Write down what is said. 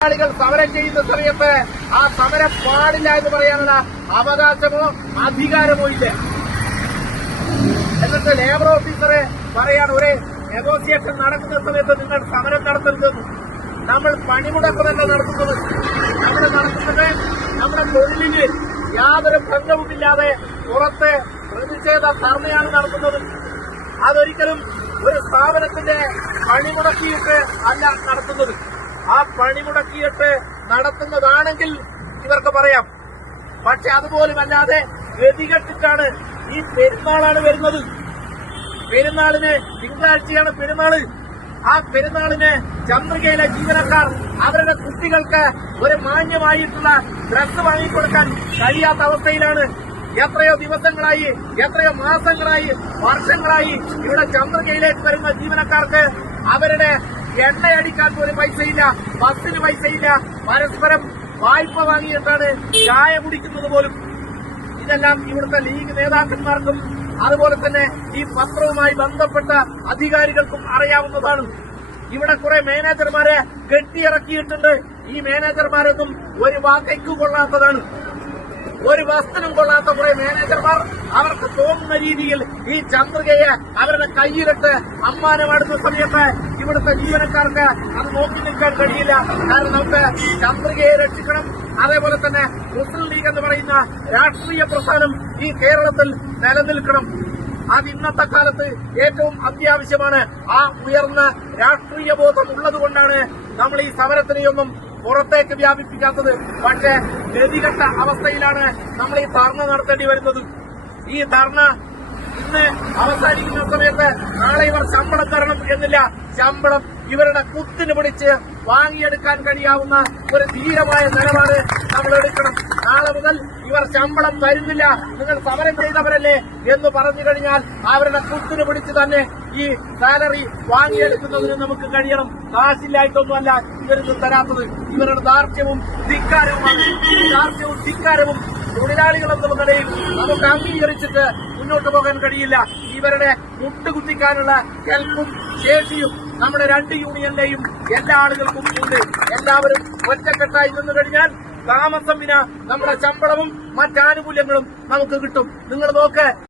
തൊഴിലാളികൾ സമരം ചെയ്യുന്ന സമയത്ത് ആ സമരം പാടില്ല എന്ന് പറയാനുള്ള അവകാശമോ അധികാരമോ ഇല്ല. എന്നിട്ട് ലേബർ ഓഫീസറെ പറയാണ് ഒരു നെഗോസിയേഷൻ നടക്കുന്ന സമയത്ത് നിങ്ങൾ സമരം നടത്തരുതെന്ന്. നമ്മൾ പണിമുടക്കമല്ല നടത്തുന്നത്. നമ്മൾ നടത്തുന്നത് നമ്മുടെ തൊഴിലിന് യാതൊരു ഭംഗവുമില്ലാതെ പുറത്ത് പ്രതിഷേധ ധർമ്മയാണ് നടത്തുന്നത്. അതൊരിക്കലും ഒരു സ്ഥാപനത്തിന്റെ പണിമുടക്കിയിട്ട് അല്ല നടത്തുന്നത്. ആ പണിമുടക്കിയിട്ട് നടത്തുന്നതാണെങ്കിൽ ഇവർക്ക് പറയാം. പക്ഷെ അതുപോലും അല്ലാതെ ഗതികെട്ടിട്ടാണ് ഈ പെരുന്നാളാണ് വരുന്നത്. പെരുന്നാളിന് തിങ്കളാഴ്ചയാണ് പെരുന്നാൾ. ആ പെരുന്നാളിന് ചന്ദ്രികയിലെ ജീവനക്കാർ അവരുടെ കുട്ടികൾക്ക് ഒരു മാന്യമായിട്ടുള്ള ഡ്രസ്സ് വാങ്ങിക്കൊടുക്കാൻ കഴിയാത്ത അവസ്ഥയിലാണ്. എത്രയോ ദിവസങ്ങളായി എത്രയോ മാസങ്ങളായി വർഷങ്ങളായി ഇവിടെ ചന്ദ്രികയിലേക്ക് വരുന്ന ജീവനക്കാർക്ക് അവരുടെ എണ്ണയടിക്കാൻ പോലും പൈസയില്ല. ബസ്സിന് പൈസയില്ല. പരസ്പരം വായ്പ വാങ്ങിയിട്ടാണ് ചായ കുടിക്കുന്നത് പോലും. ഇതെല്ലാം ഇവിടുത്തെ ലീഗ് നേതാക്കന്മാർക്കും അതുപോലെ തന്നെ ഈ പത്രവുമായി ബന്ധപ്പെട്ട അധികാരികൾക്കും അറിയാവുന്നതാണ്. ഇവിടെ കുറെ മാനേജർമാരെ കെട്ടിയിറക്കിയിട്ടുണ്ട്. ഈ മാനേജർമാരൊന്നും ഒരു വാക്കയ്ക്ക് കൊള്ളാത്തതാണ്. ഒരു വസ്തുനും കൊള്ളാത്ത കുറെ മാനേജർമാർ അവർക്ക് തോന്നുന്ന രീതിയിൽ ഈ ചന്ദ്രികയെ അവരുടെ കയ്യിലിട്ട് അമ്മാനമാടുന്ന സമയത്ത് ഇവിടുത്തെ ജീവനക്കാർക്ക് അത് നോക്കി നിൽക്കാൻ കഴിയില്ല. കാരണം നമുക്ക് ചന്ദ്രികയെ രക്ഷിക്കണം. അതേപോലെ തന്നെ മുസ്ലിം ലീഗ് എന്ന് പറയുന്ന രാഷ്ട്രീയ പ്രസ്ഥാനം ഈ കേരളത്തിൽ നിലനിൽക്കണം. അത് ഇന്നത്തെ കാലത്ത് ഏറ്റവും അത്യാവശ്യമാണ്. ആ ഉയർന്ന രാഷ്ട്രീയ ബോധം ഉള്ളതുകൊണ്ടാണ് നമ്മൾ ഈ സമരത്തിനെയൊന്നും പുറത്തേക്ക് വ്യാപിപ്പിക്കാത്തത്. പക്ഷേ ഗതികെട്ട അവസ്ഥയിലാണ് നമ്മൾ ഈ ധർണ നടത്തേണ്ടി വരുന്നത്. ഈ ധർണ ഇന്ന് അവസാനിക്കുന്ന. സമയത്ത് നാളെ ഇവർ ശമ്പളം തരണം എന്നില്ല. ശമ്പളം ഇവരുടെ കുത്തിന് പിടിച്ച് വാങ്ങിയെടുക്കാൻ കഴിയാവുന്ന ഒരു ധീരമായ നിലപാട് നമ്മൾ എടുക്കണം. നാളെ മുതൽ ഇവർ ശമ്പളം തരുന്നില്ല. നിങ്ങൾ സമരം ചെയ്തവരല്ലേ എന്ന് പറഞ്ഞു കഴിഞ്ഞാൽ അവരുടെ കുത്തിന് പിടിച്ച് തന്നെ ഈ സാലറി വാങ്ങിയെടുക്കുന്നതിന് നമുക്ക് കഴിയണം. കാശില്ലായിട്ടൊന്നുമല്ല ഇവരിത് തരാത്തത്. ഇവരുടെ ദാർഢ്യവും ധിക്കാരവുമാണ്. ദാർഢ്യവും ധിക്കാരവും നിലയിൽ നമുക്ക് അംഗീകരിച്ചിട്ട് മുന്നോട്ട് പോകാൻ കഴിയില്ല. ഇവരുടെ മുട്ടുകുത്തിക്കാനുള്ള കെൽപ്പും ശേഷിയും നമ്മുടെ രണ്ട് യൂണിയന്റെയും എല്ലാ ആളുകൾക്കും ഉണ്ട്. എല്ലാവരും ഒറ്റക്കെട്ടായി നിന്നു കഴിഞ്ഞാൽ താമസം വിന നമ്മുടെ ശമ്പളവും മറ്റാനുകൂല്യങ്ങളും നമുക്ക് കിട്ടും. നിങ്ങൾ നോക്ക്.